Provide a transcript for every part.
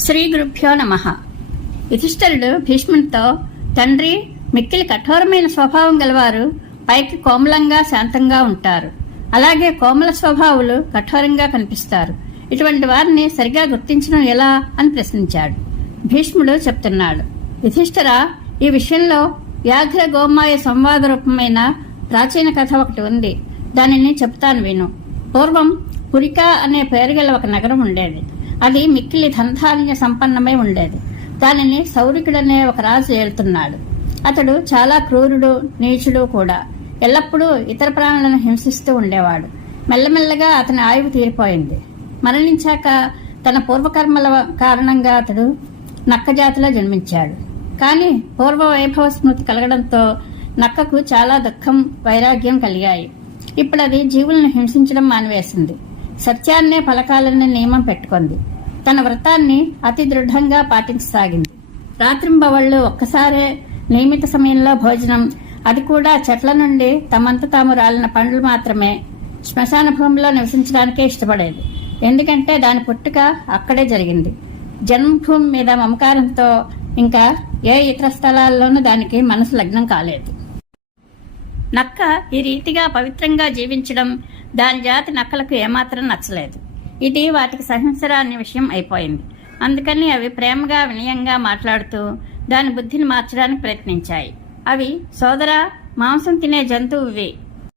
శ్రీ గురుభ్యో నమః. యుధిష్ఠిరుడు భీష్మునితో, తండ్రి, మిక్కిలి కఠోరమైన స్వభావం గలవారు పైకి కోమలంగా శాంతంగా ఉంటారు. అలాగే కోమల స్వభావులు కఠోరంగా కనిపిస్తారు. ఇటువంటి వారిని సరిగా గుర్తించడం ఎలా అని ప్రశ్నించాడు. భీష్ముడు చెప్తున్నాడు, యుధిష్ఠిర, ఈ విషయంలో వ్యాఘ్ర గోమాయ సంవాద రూపమైన ప్రాచీన కథ ఒకటి ఉంది. దానిని చెప్తాను విను. పూర్వం పురిక అనే పేరు గల ఒక నగరం ఉండేది. అది మిక్కిలి ధనధాన్య సంపన్నమై ఉండేది. దానిని సౌరికుడనే ఒక రాజు ఏలుతున్నాడు. అతడు చాలా క్రూరుడు, నీచుడు కూడా. ఎల్లప్పుడూ ఇతర ప్రాణులను హింసిస్తూ ఉండేవాడు. మెల్లమెల్లగా అతని ఆయువు తీరిపోయింది. మరణించాక తన పూర్వకర్మల కారణంగా అతడు నక్కజాతిలో జన్మించాడు. కానీ పూర్వ వైభవ స్మృతి కలగడంతో నక్కకు చాలా దుఃఖం, వైరాగ్యం కలిగాయి. ఇప్పుడు అది జీవులను హింసించడం మానివేసింది. సత్యాన్నే పలకాలనే నియమం పెట్టుకుంది. తన వ్రతాన్ని అతి దృఢంగా పాటించసాగింది. రాత్రింబవళ్లు ఒక్కసారే నియమిత సమయంలో భోజనం, అది కూడా చెట్ల నుండి తమంత తాము రాలిన పండ్లు మాత్రమే. శ్మశాన భూమిలో నివసించడానికే ఇష్టపడేది. ఎందుకంటే దాని పుట్టుక అక్కడే జరిగింది. జన్మభూమి మీద మమకారంతో ఇంకా ఏ ఇతర స్థలాల్లోనూ దానికి మనసు లగ్నం కాలేదు. నక్క ఈ రీతిగా పవిత్రంగా జీవించడం దాని జాతి నక్కలకు ఏమాత్రం నచ్చలేదు. ఇది వాటికి సహించరాని విషయం అయిపోయింది. అందుకని అవి ప్రేమగా, వినయంగా మాట్లాడుతూ దాని బుద్ధిని మార్చడానికి ప్రయత్నించాయి. అవి, సోదరా, మాంసం తినే జంతువువి,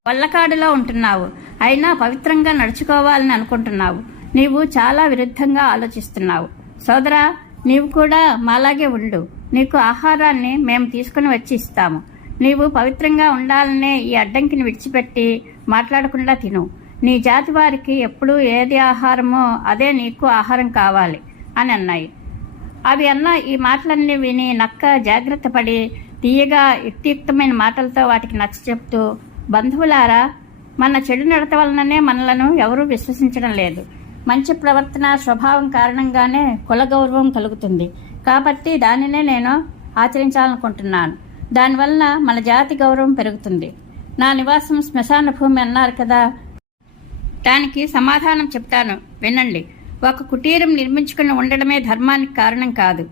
వల్లకాడులో ఉంటున్నావు, అయినా పవిత్రంగా నడుచుకోవాలని అనుకుంటున్నావు. నీవు చాలా విరుద్ధంగా ఆలోచిస్తున్నావు. సోదరా, నీవు కూడా మాలాగే ఉండు. నీకు ఆహారాన్ని మేము తీసుకుని వచ్చి ఇస్తాము. నీవు పవిత్రంగా ఉండాలనే ఈ అడ్డంకిని విడిచిపెట్టి మాట్లాడకుండా తిను. నీ జాతి వారికి ఎప్పుడూ ఏది ఆహారమో అదే నీకు ఆహారం కావాలి అని అన్నాయి. అవి అన్న ఈ మాటలన్నీ విని నక్క జాగ్రత్త పడి తీయగా యుక్తియుక్తమైన మాటలతో వాటికి నచ్చ చెప్తూ, బంధువులారా, మన చెడు నడత వలననే మనలను ఎవరూ విశ్వసించడం లేదు. మంచి ప్రవర్తన, స్వభావం కారణంగానే కుల గౌరవం కలుగుతుంది. కాబట్టి దానినే నేను ఆచరించాలనుకుంటున్నాను. దానివల్ల మన జాతి గౌరవం పెరుగుతుంది. నా నివాసం శ్మశాన భూమి అన్నారు కదా, దానికి సమాధానం చెప్తాను వినండి. ఒక కుటీరం నిర్మించుకుని ఉండడమే ధర్మానికి కారణం కాదు.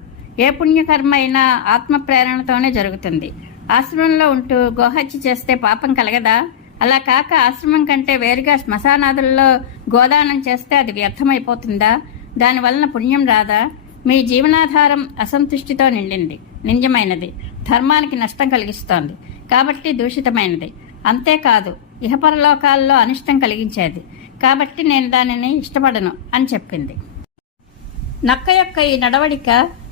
ఏ పుణ్యకర్మ అయినా ఆత్మ ప్రేరణతోనే జరుగుతుంది. ఆశ్రమంలో ఉంటూ గోహత్య చేస్తే పాపం కలగదా? అలా కాక ఆశ్రమం కంటే వేరుగా శ్మశానాదుల్లో గోదానం చేస్తే అది వ్యర్థమైపోతుందా? దానివలన పుణ్యం రాదా? మీ జీవనాధారం అసంతుష్టితో నిండింది, నింజమైనది, ధర్మానికి నష్టం కలిగిస్తోంది, కాబట్టి దూషితమైనది. అంతేకాదు ఇహపరలోకాల్లో అనిష్టం కలిగించేది. కాబట్టి నేను దానిని ఇష్టపడను అని చెప్పింది. నక్క యొక్క ఈ నడవడిక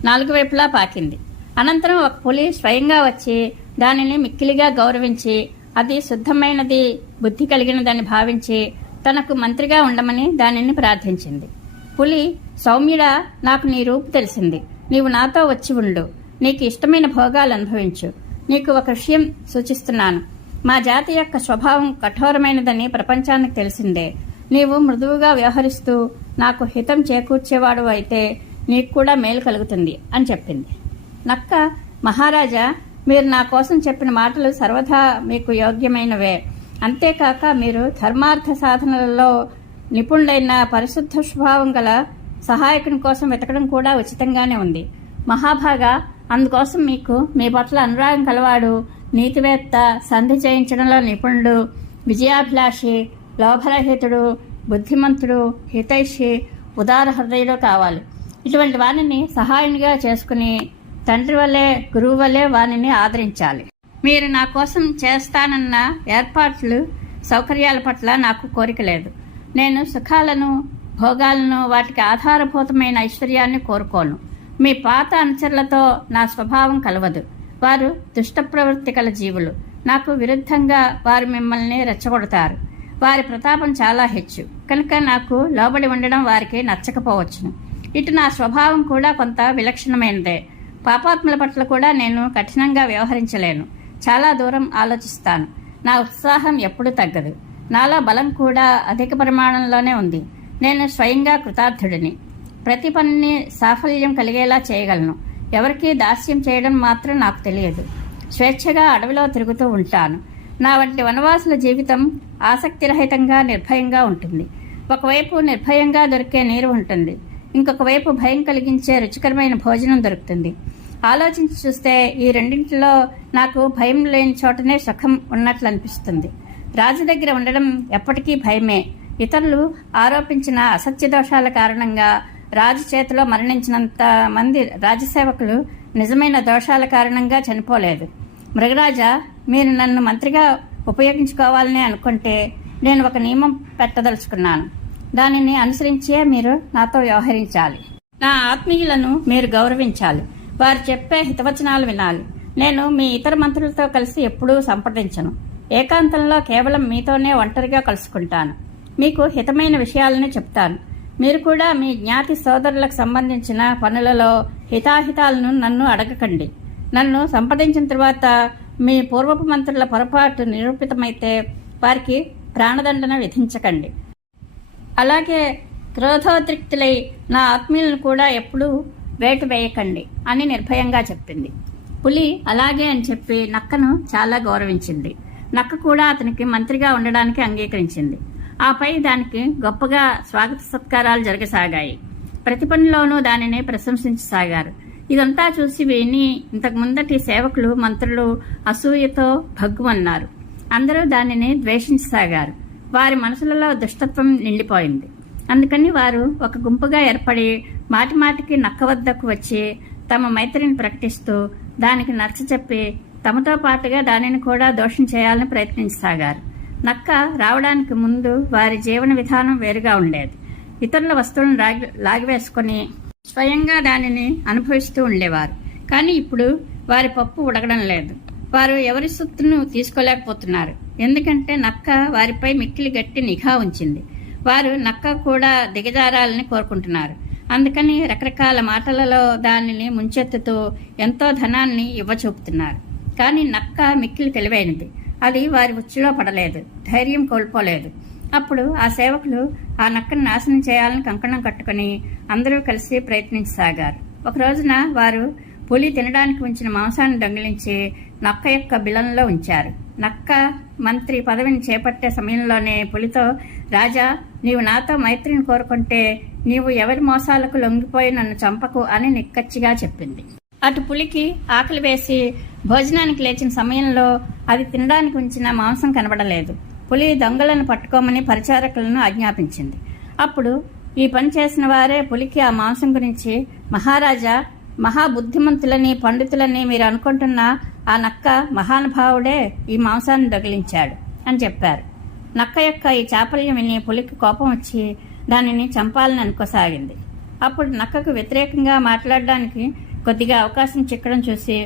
నాలుగు వైపులా పాకింది. అనంతరం ఒక పులి స్వయంగా వచ్చి దానిని మిక్కిలిగా గౌరవించి, అది శుద్ధమైనది, బుద్ధి కలిగినదని భావించి తనకు మంత్రిగా ఉండమని దానిని ప్రార్థించింది. పులి, సౌమ్యుడా, నాకు నీ రూపు తెలిసింది. నీవు నాతో వచ్చి ఉండు. నీకు ఇష్టమైన భోగాలు అనుభవించు. నీకు ఒక విషయం సూచిస్తున్నాను. మా జాతి యొక్క స్వభావం కఠోరమైనదని ప్రపంచానికి తెలిసిందే. నీవు మృదువుగా వ్యవహరిస్తూ నాకు హితం చేకూర్చేవాడు అయితే నీకు కూడా మేలు కలుగుతుంది అని చెప్పింది. నక్క, మహారాజా, మీరు నా కోసం చెప్పిన మాటలు సర్వదా మీకు యోగ్యమైనవే. అంతేకాక మీరు ధర్మార్థ సాధనలలో నిపుణులైన పరిశుద్ధ స్వభావం గల సహాయకుని కోసం వెతకడం కూడా ఉచితంగానే ఉంది. మహాభాగా, అందుకోసం మీకు మీ పట్ల అనురాగం కలవాడు, నీతివేత్త, సంధి చేయించడంలో నిపుణుడు, విజయాభిలాషి, లోభరహితుడు, బుద్ధిమంతుడు, హితైషి, ఉదార హృదయుడు కావాలి. ఇటువంటి వాణిని సహాయునిగా చేసుకుని తండ్రి వలె, గురువు వలె వాణిని ఆదరించాలి. మీరు నా కోసం చేస్తానన్న ఏర్పాట్లు, సౌకర్యాల పట్ల నాకు కోరిక లేదు. నేను సుఖాలను, భోగాలను, వాటికి ఆధారభూతమైన ఐశ్వర్యాన్ని కోరుకోను. మీ పాత అనుచరులతో నా స్వభావం కలవదు. వారు దుష్ట ప్రవృత్తి కల జీవులు. నాకు విరుద్ధంగా వారు మిమ్మల్ని రెచ్చగొడతారు. వారి ప్రతాపం చాలా హెచ్చు కనుక నాకు లోబడి ఉండడం వారికి నచ్చకపోవచ్చును. ఇటు నా స్వభావం కూడా కొంత విలక్షణమైనదే. పాపాత్ముల పట్ల కూడా నేను కఠినంగా వ్యవహరించలేను. చాలా దూరం ఆలోచిస్తాను. నా ఉత్సాహం ఎప్పుడూ తగ్గదు. నాలో బలం కూడా అధిక పరిమాణంలోనే ఉంది. నేను స్వయంగా కృతార్థుడిని. ప్రతి పనిని సాఫల్యం కలిగేలా చేయగలను. ఎవరికీ దాస్యం చేయడం మాత్రం నాకు తెలియదు. స్వేచ్ఛగా అడవిలో తిరుగుతూ ఉంటాను. నా వంటి వనవాసుల జీవితం ఆసక్తిరహితంగా, నిర్భయంగా ఉంటుంది. ఒకవైపు నిర్భయంగా దొరికే నీరు ఉంటుంది. ఇంకొక వైపు భయం కలిగించే రుచికరమైన భోజనం దొరుకుతుంది. ఆలోచించి చూస్తే ఈ రెండింటిలో నాకు భయం లేని చోటనే సుఖం ఉన్నట్లు అనిపిస్తుంది. రాజు దగ్గర ఉండడం ఎప్పటికీ భయమే. ఇతరులు ఆరోపించిన అసత్య దోషాల కారణంగా రాజు చేతిలో మరణించినంత మంది రాజసేవకులు నిజమైన దోషాల కారణంగా చనిపోలేదు. మృగరాజా, మీరు నన్ను మంత్రిగా ఉపయోగించుకోవాలని అనుకుంటే నేను ఒక నియమం పెట్టదలుచుకున్నాను. దానిని అనుసరించే మీరు నాతో వ్యవహరించాలి. నా ఆత్మీయులను మీరు గౌరవించాలి. వారు చెప్పే హితవచనాలు వినాలి. నేను మీ ఇతర మంత్రులతో కలిసి ఎప్పుడూ సంప్రదించను. ఏకాంతంలో కేవలం మీతోనే ఒంటరిగా కలుసుకుంటాను. మీకు హితమైన విషయాలను చెప్తాను. మీరు కూడా మీ జ్ఞాతి సోదరులకు సంబంధించిన పనులలో హితాహితాలను నన్ను అడగకండి. నన్ను సంప్రదించిన తర్వాత మీ పూర్వపు మంత్రుల పొరపాటు నిరూపితమైతే వారికి ప్రాణదండన విధించకండి. అలాగే క్రోధోద్రిక్తులై నా ఆత్మీయులను కూడా ఎప్పుడూ వేటు వేయకండి అని నిర్భయంగా చెప్పింది. పులి అలాగే అని చెప్పి నక్కను చాలా గౌరవించింది. నక్క కూడా అతనికి మంత్రిగా ఉండడానికి అంగీకరించింది. ఆపై దానికి గొప్పగా స్వాగత సత్కారాలు జరగసాగాయి. ప్రతి పనిలోనూ దానిని ప్రశంసించసాగారు. ఇదంతా చూసి విని ఇంతకు ముందటి సేవకులు మంత్రులు అసూయతో భగ్గుమన్నారు. అందరూ దానిని ద్వేషించసాగారు. వారి మనసులలో దుష్టత్వం నిండిపోయింది. అందుకని వారు ఒక గుంపుగా ఏర్పడి మాటిమాటికి నక్క వద్దకు వచ్చి తమ మైత్రిని ప్రకటిస్తూ దానికి నచ్చచెప్పి తమతో పాటుగా దానిని కూడా దోషం చేయాలని ప్రయత్నించసాగారు. నక్క రావడానికి ముందు వారి జీవన విధానం వేరుగా ఉండేది. ఇతరుల వస్తువులను లాగివేసుకుని స్వయంగా దానిని అనుభవిస్తూ ఉండేవారు. కానీ ఇప్పుడు వారి పప్పు ఉడకడం లేదు. వారు ఎవరి సొత్తును తీసుకోలేకపోతున్నారు. ఎందుకంటే నక్క వారిపై మిక్కిలి గట్టి నిఘా ఉంచింది. వారు నక్క కూడా దిగజారాలని కోరుకుంటున్నారు. అందుకని రకరకాల మాటలలో దానిని ముంచెత్తుతూ ఎంతో ధనాన్ని ఇవ్వచూపుతున్నారు. కానీ నక్క మిక్కిలి తెలివైనది. అది వారి ఉచ్చులో పడలేదు, ధైర్యం కోల్పోలేదు. అప్పుడు ఆ సేవకులు ఆ నక్కను నాశనం చేయాలని కంకణం కట్టుకుని అందరూ కలిసి ప్రయత్నించసాగారు. ఒక రోజున వారు పులి తినడానికి ఉంచిన మాంసాన్ని దొంగిలించి నక్క యొక్క బిలంలో ఉంచారు. నక్క మంత్రి పదవిని చేపట్టే సమయంలోనే పులితో, రాజా, నీవు నాతో మైత్రిని కోరుకుంటే నీవు ఎవరి మోసాలకు లొంగిపోయి నన్ను చంపకు అని నిక్కచ్చిగా చెప్పింది. అటు పులికి ఆకలి వేసి భోజనానికి లేచిన సమయంలో అది తినడానికి ఉంచిన మాంసం కనబడలేదు. పులి దొంగలను పట్టుకోమని పరిచారకులను ఆజ్ఞాపించింది. అప్పుడు ఈ పని చేసిన వారే పులికి ఆ మాంసం గురించి, మహారాజా, మహాబుద్ధిమంతులని పండితులని మీరు అనుకుంటున్న ఆ నక్క మహానుభావుడే ఈ మాంసాన్ని దొంగిలించాడు అని చెప్పారు. నక్క యొక్క ఈ చాపల్యం విని పులికి కోపం వచ్చి దానిని చంపాలని అనుకోసాగింది. అప్పుడు నక్కకు వ్యతిరేకంగా మాట్లాడడానికి కొద్దిగా అవకాశం చిక్కడం చూసి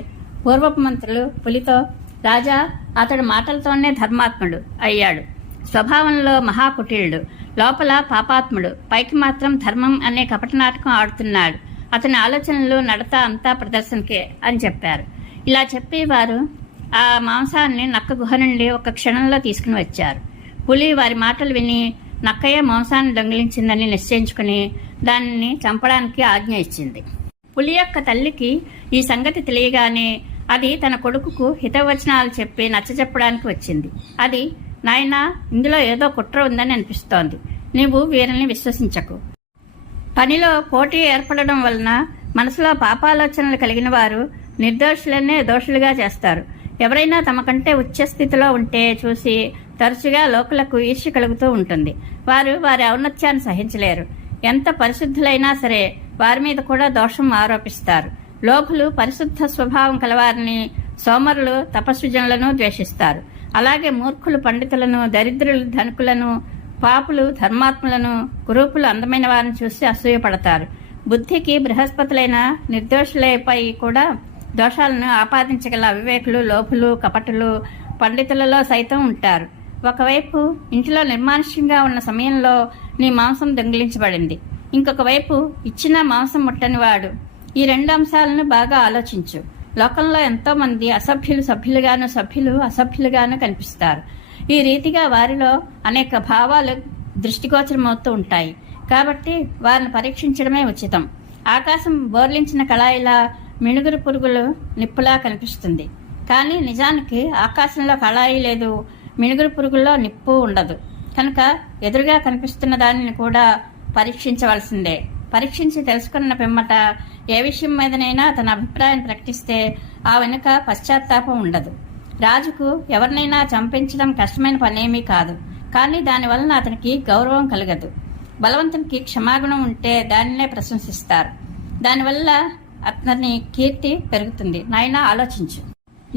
పూర్వపు మంత్రులు పులితో, రాజా, అతడు మాటలతోనే ధర్మాత్ముడు అయ్యాడు. స్వభావంలో మహాకుటిలుడు, లోపల పాపాత్ముడు, పైకి మాత్రం ధర్మం అనే కపటనాటకం ఆడుతున్నాడు. అతని ఆలోచనలు నడత అంతా ప్రదర్శనకే అని చెప్పారు. ఇలా చెప్పి వారు ఆ మాంసాన్ని నక్క గుహ నుండి ఒక క్షణంలో తీసుకుని వచ్చారు. పులి వారి మాటలు విని నక్కయ్య మాంసాన్ని దొంగిలించిందని నిశ్చయించుకుని దానిని చంపడానికి ఆజ్ఞ ఇచ్చింది. పులి యొక్క తల్లికి ఈ సంగతి తెలియగానే అది తన కొడుకుకు హితవచనాలు చెప్పి నచ్చజెప్పడానికి వచ్చింది. అది, నాయనా, ఇందులో ఏదో కుట్ర ఉందని అనిపిస్తోంది. నీవు వీరిని విశ్వసించకు. పనిలో పోటీ ఏర్పడడం వలన మనసులో పాపాలోచనలు కలిగిన వారు నిర్దోషులనే దోషులుగా చేస్తారు. ఎవరైనా తమ కంటే ఉచ్చ స్థితిలో ఉంటే చూసి తరచుగా లోకులకు ఈర్ష్య కలుగుతూ ఉంటుంది. వారు వారి ఔన్నత్యాన్ని సహించలేరు. ఎంత పరిశుద్ధులైనా సరే వారి మీద కూడా దోషం ఆరోపిస్తారు. లోకులు పరిశుద్ధ స్వభావం కలవారిని, సోమరులు తపస్విజనులను ద్వేషిస్తారు. అలాగే మూర్ఖులు పండితులను, దరిద్రులు ధనికులను, పాపులు ధర్మాత్ములను, కురూపులు అందమైన వారిని చూసి అసూయపడతారు. బుద్ధికి బృహస్పతులైన నిర్దోషులపై కూడా దోషాలను ఆపాదించగల అవివేకులు, లోపులు, కపటులు పండితులలో సైతం ఉంటారు. ఒకవైపు ఇంటిలో నిర్మానుష్యంగా ఉన్న సమయంలో నీ మాంసం దొంగిలించబడింది. ఇంకొక వైపు ఇచ్చిన మాంసం ముట్టని వాడు. ఈ రెండు అంశాలను బాగా ఆలోచించు. లోకంలో ఎంతో మంది అసభ్యులు సభ్యులుగాను, సభ్యులు అసభ్యులుగాను కనిపిస్తారు. ఈ రీతిగా వారిలో అనేక భావాలు దృష్టిగోచరమవుతూ ఉంటాయి. కాబట్టి వారిని పరీక్షించడమే ఉచితం. ఆకాశం బోర్లించిన కళాయిలా మిణుగురు పురుగులు నిప్పులా కనిపిస్తుంది. కానీ నిజానికి ఆకాశంలో కళాయి లేదు, మిణుగురు పురుగుల్లో నిప్పు ఉండదు. కనుక ఎదురుగా కనిపిస్తున్న దానిని కూడా పరీక్షించవలసిందే. పరీక్షించి తెలుసుకున్న పిమ్మట ఏ విషయం మీదనైనా తన అభిప్రాయం ప్రకటిస్తే ఆ వెనుక పశ్చాత్తాపం ఉండదు. రాజుకు ఎవరినైనా చంపించడం కష్టమైన పనేమీ కాదు, కానీ దానివలన అతనికి గౌరవం కలగదు. బలవంతునికి క్షమాగుణం ఉంటే దానినే ప్రశంసిస్తారు. దానివల్ల అతని కీర్తి పెరుగుతుంది. నాయనా, ఆలోచించు.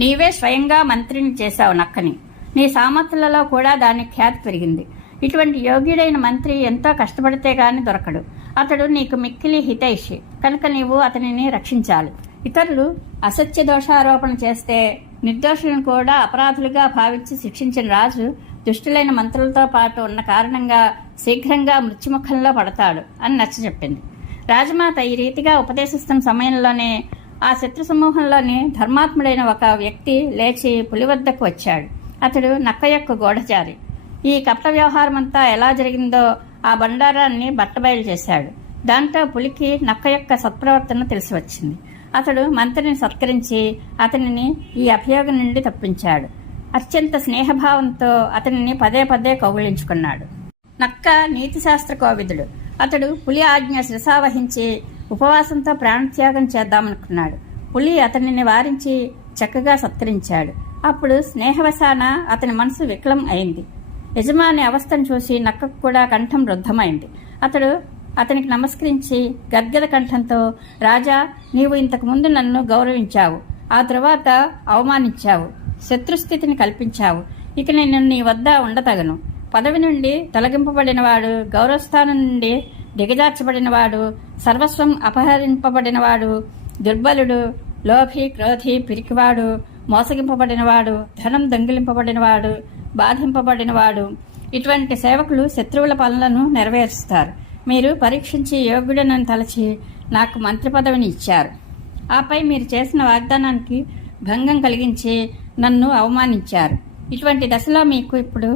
నీవే స్వయంగా మంత్రిని చేశావు నక్కని. నీ సామర్థ్యాలలో కూడా దాని ఖ్యాతి పెరిగింది. ఇటువంటి యోగ్యుడైన మంత్రి ఎంతో కష్టపడితే గాని దొరకడు. అతడు నీకు మిక్కిలి హితైషి కనుక నీవు అతనిని రక్షించాలి. ఇతరులు అసత్య దోషారోపణ చేస్తే నిర్దోషులను కూడా అపరాధులుగా భావించి శిక్షించిన రాజు దుష్టులైన మంత్రులతో పాటు ఉన్న కారణంగా శీఘ్రంగా మృత్యుముఖంలో పడతాడు అని నచ్చజెప్పింది. రాజమాత ఈ రీతిగా ఉపదేశిస్తున్న సమయంలోనే ఆ శత్రు సమూహంలోని ధర్మాత్ముడైన ఒక వ్యక్తి లేచి పులి వద్దకు వచ్చాడు. అతడు నక్క యొక్క గూఢచారి. ఈ కపట వ్యవహారం అంతా ఎలా జరిగిందో ఆ బండారాన్ని బట్టబయలు చేశాడు. దాంతో పులికి నక్క యొక్క సత్ప్రవర్తన తెలిసి వచ్చింది. అతడు మంత్రిని సత్కరించి అతనిని ఈ అభియోగం నుండి తప్పించాడు. అత్యంత స్నేహభావంతో అతనిని పదే పదే కౌగిలించుకున్నాడు. నక్క నీతిశాస్త్ర కోవిదుడు. అతడు పులి ఆజ్ఞ శిరసావహించి ఉపవాసంతో ప్రాణత్యాగం చేద్దామనుకున్నాడు. పులి అతనిని వారించి చక్కగా సత్కరించాడు. అప్పుడు స్నేహవశాన అతని మనసు వికలం అయింది. యజమాని అవస్థను చూసి నక్కకు కూడా కంఠం రుద్ధమైంది. అతడు అతనికి నమస్కరించి గద్గద కంఠంతో, రాజా, నీవు ఇంతకు ముందు నన్ను గౌరవించావు, ఆ తరువాత అవమానించావు, శత్రుస్థితిని కల్పించావు. ఇక నేను నీ వద్ద ఉండతగను. పదవి నుండి తొలగింపబడినవాడు, గౌరవస్థానం నుండి దిగజార్చబడినవాడు, సర్వస్వం అపహరింపబడినవాడు, దుర్బలుడు, లోభి, క్రోధి, పిరికివాడు, మోసగింపబడినవాడు, ధనం దొంగిలింపబడినవాడు, బాధింపబడినవాడు, ఇటువంటి సేవకులు శత్రువుల పనులను నెరవేరుస్తారు. మీరు పరీక్షించి యోగ్యుడనని తలచి నాకు మంత్రి పదవిని ఇచ్చారు. ఆపై మీరు చేసిన వాగ్దానానికి భంగం కలిగించి నన్ను అవమానించారు. ఇటువంటి దశలో మీకు ఇప్పుడు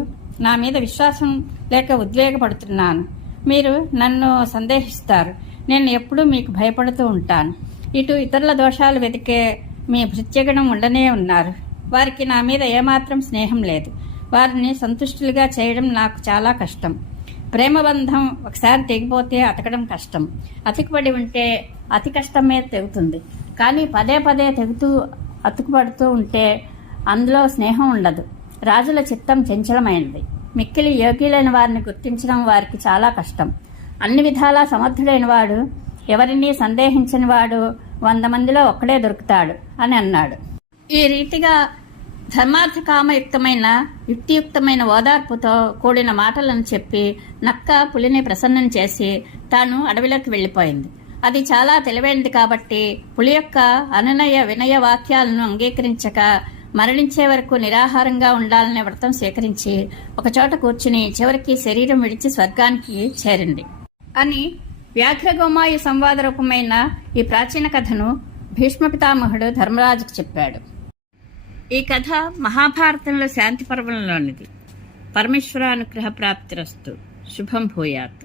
నా మీద విశ్వాసం లేక ఉద్వేగపడుతున్నాను. మీరు నన్ను సందేహిస్తారు. నేను ఎప్పుడూ మీకు భయపడుతూ ఉంటాను. ఇటు ఇతరుల దోషాలు వెతికే మీ భృత్యగణం ఉండనే ఉన్నారు. వారికి నా మీద ఏమాత్రం స్నేహం లేదు. వారిని సంతుష్టులుగా చేయడం నాకు చాలా కష్టం. ప్రేమబంధం ఒకసారి తెగిపోతే అతకడం కష్టం. అతుకుపడి ఉంటే అతి కష్టం మీద తెగుతుంది. కానీ పదే పదే తెగుతూ అతుకుపడుతూ ఉంటే అందులో స్నేహం ఉండదు. రాజుల చిత్తం చంచలమైనది. మిక్కిలి యోగ్యులైన వారిని గుర్తించడం వారికి చాలా కష్టం. అన్ని విధాలా సమర్థుడైన వాడు, ఎవరినీ సందేహించని వాడు 100 మందిలో ఒక్కడే దొరుకుతాడు అని అన్నాడు. ఈ రీతిగా ధర్మార్థ కామయుక్తమైన యుక్తియుక్తమైన ఓదార్పుతో కూడిన మాటలను చెప్పి నక్క పులిని ప్రసన్నం చేసి తాను అడవిలోకి వెళ్ళిపోయింది. అది చాలా తెలివైనది కాబట్టి పులి యొక్క అనునయ వినయ వాక్యాలను అంగీకరించక మరణించే వరకు నిరాహారంగా ఉండాలనే వ్రతం స్వీకరించి ఒకచోట కూర్చుని చివరికి శరీరం విడిచి స్వర్గానికి చేరింది అని వ్యాఘ్రగోమాయు సంవాద రూపమైన ఈ ప్రాచీన కథను భీష్మ పితామహుడు ధర్మరాజుకు చెప్పాడు. ఈ కథ మహాభారతంలో శాంతి పర్వంలోనిది. పరమేశ్వరానుగ్రహ ప్రాప్తిరస్తు. శుభం భూయాత్.